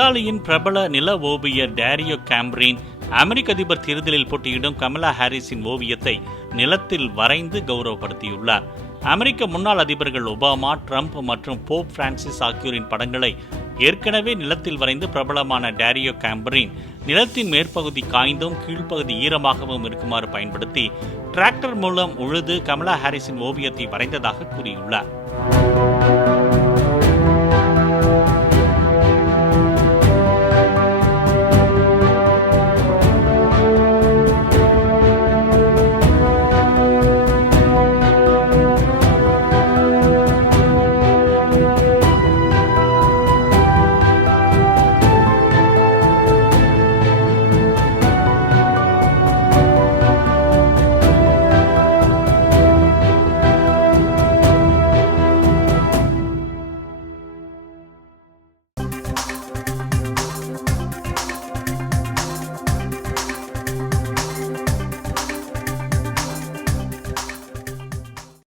இத்தாலியின் பிரபல நில ஓவியர் டேரியோ கேம்ப்ரின் அமெரிக்க அதிபர் தேர்தலில் போட்டியிடும் கமலா ஹாரிஸின் ஓவியத்தை நிலத்தில் வரைந்து கௌரவப்படுத்தியுள்ளார். அமெரிக்க முன்னாள் அதிபர்கள் ஒபாமா, ட்ரம்ப் மற்றும் போப் பிரான்சிஸ் ஆகியோரின் படங்களை ஏற்கனவே நிலத்தில் வரைந்து பிரபலமான டேரியோ கேம்ப்ரின் நிலத்தின் மேற்பகுதி காய்ந்தும் கீழ்ப்பகுதி ஈரமாகவும் இருக்குமாறு பயன்படுத்தி டிராக்டர் மூலம் உழுது கமலா ஹாரிஸின் ஓவியத்தை வரைந்ததாக கூறியுள்ளார்.